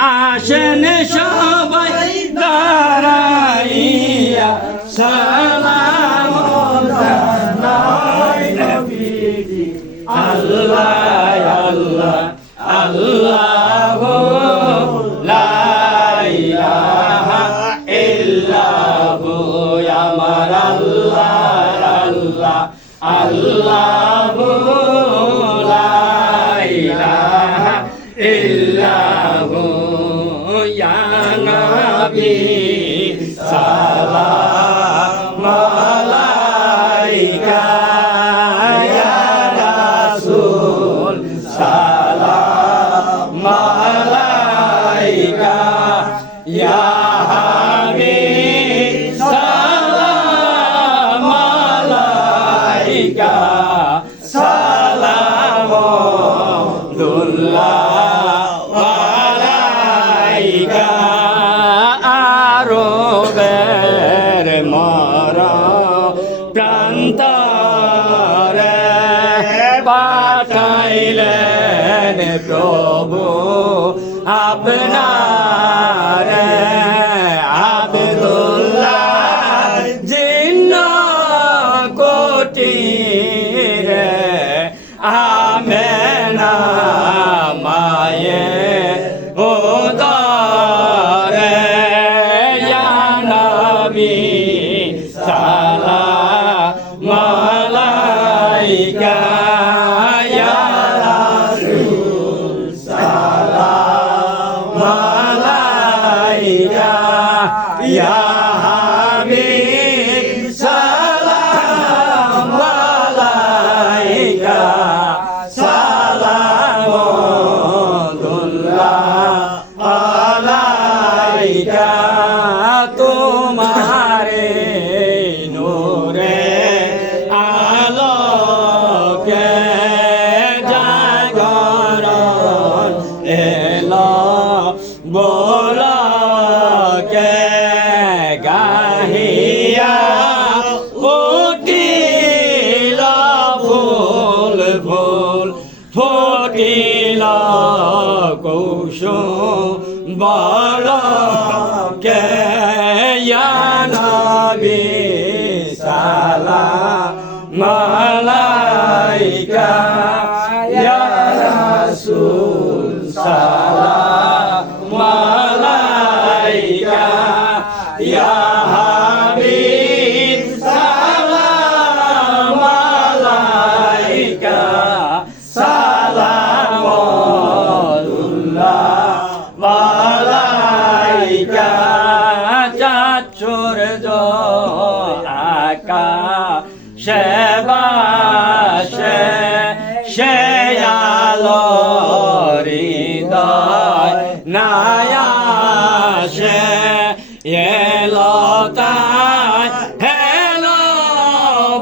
আসেন সবাই দাঁড়াইয়া সালাম জানাই নবীজি আল্লাহ আল্লাহ আল্লাহ লা ইলাহা ইল্লাহু আমার আল্লাহ আল্লাহ আল্লাহ লা ইলাহা ইল্লাহু ইয়া নবী সালাম আলাইকা ইয়া রাসূল সালাম আলাইকা ইয়া হাবিব সালাম আলাইকা সালামুল্লাহ আলাইকা আরবের প্রান্তরে পাঠাইলেন প্রভু আপনারে আব্দুল্লাহ জিন্ন কোটিরে আমেনা মায়ে ওদরে ইয়া নবী সালাম আলাইকা ইয়া রাসূল সালাম আলাইকা ইয়া হাবিব সালাম আলাইকা সালামুল্লাহ আলাইকা তোমারে নূরে আলোকে জাগরণ এলো বলকে গাহিয়া ফুটিল ফুল ফুল ফুটিল কুসুম বলকে ইয়া নবী সালাম আলাইকা ইয়া রাসূল সালাম আলাইকা ইয়া হাবিব সালাম আলাইকা সালামুল্লাহ আলাইকা চাচুর আকাশে বাসে সে আলো হৃদয় নায়াসে এলো তাই হেলো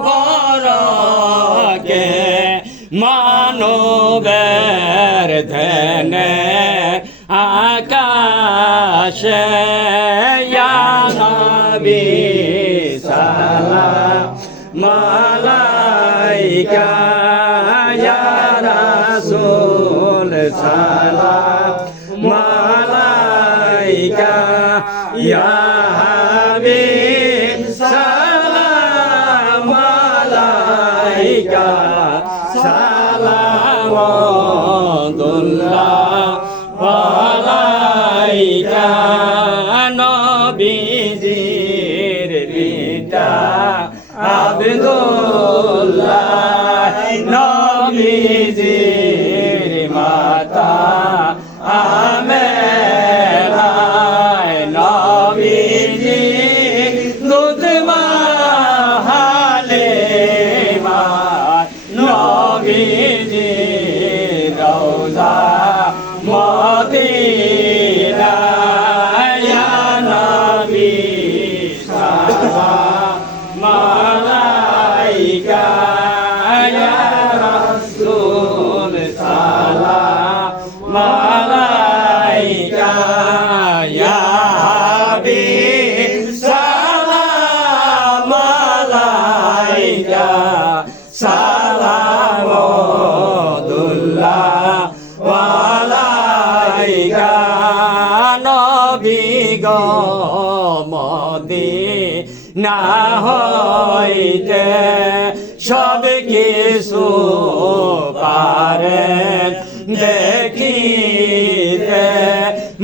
বরকে মানবের ধ্যানে আকাশে ইয়া নবী সালাম আলাইকা ইয়া রাসূল সালাম আলাইকা ইয়া হাবিব সালাম আলাইকা সালামুল্লাহ আলাইকা নবীজির পিতা আব্দুল্লাহ নবীজির মাতা আমেনা নবীজির দুধ মা হালিমা নবীজির রওজা মদিনা মদিনা হইতে সব কিছু পারেন দেখিতে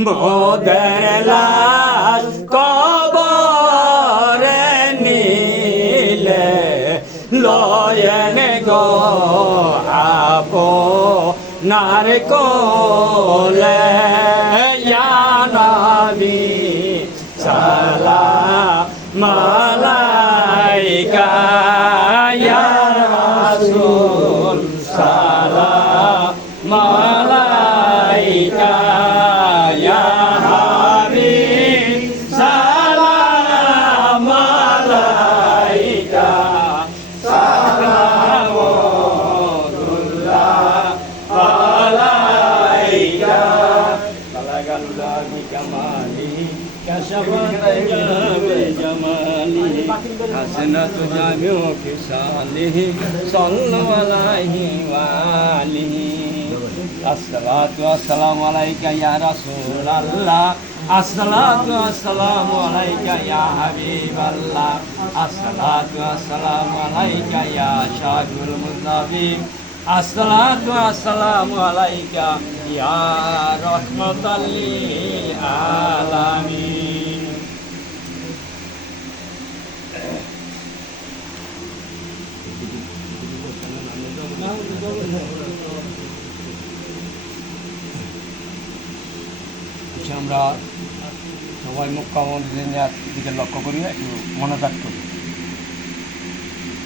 মোদের লাশ কবরে নিলে লয়েন গো আপনার কোলে ইয়া নবী সালাম আলাইকা ইয়া রাসূল সালাম আলাইকা ইয়া হাবিব সালাম আলাইকা সালামুল্লাহ আলাইকা বালাগাল্লাহ বিকামালি كشفت بجماله حسنت جامع خصاله صلوا عليه وآله الصلاة والسلام عليك يا رسول الله الصلاة والسلام عليك يا حبيب الله الصلاة والسلام عليك يا شافع المذنبين الصلاة والسلام عليك يا رحمة للعالمين আমরা সবাই মক্কা মসজিদের দিকে লক্ষ্য করি একটু মনোযোগ করি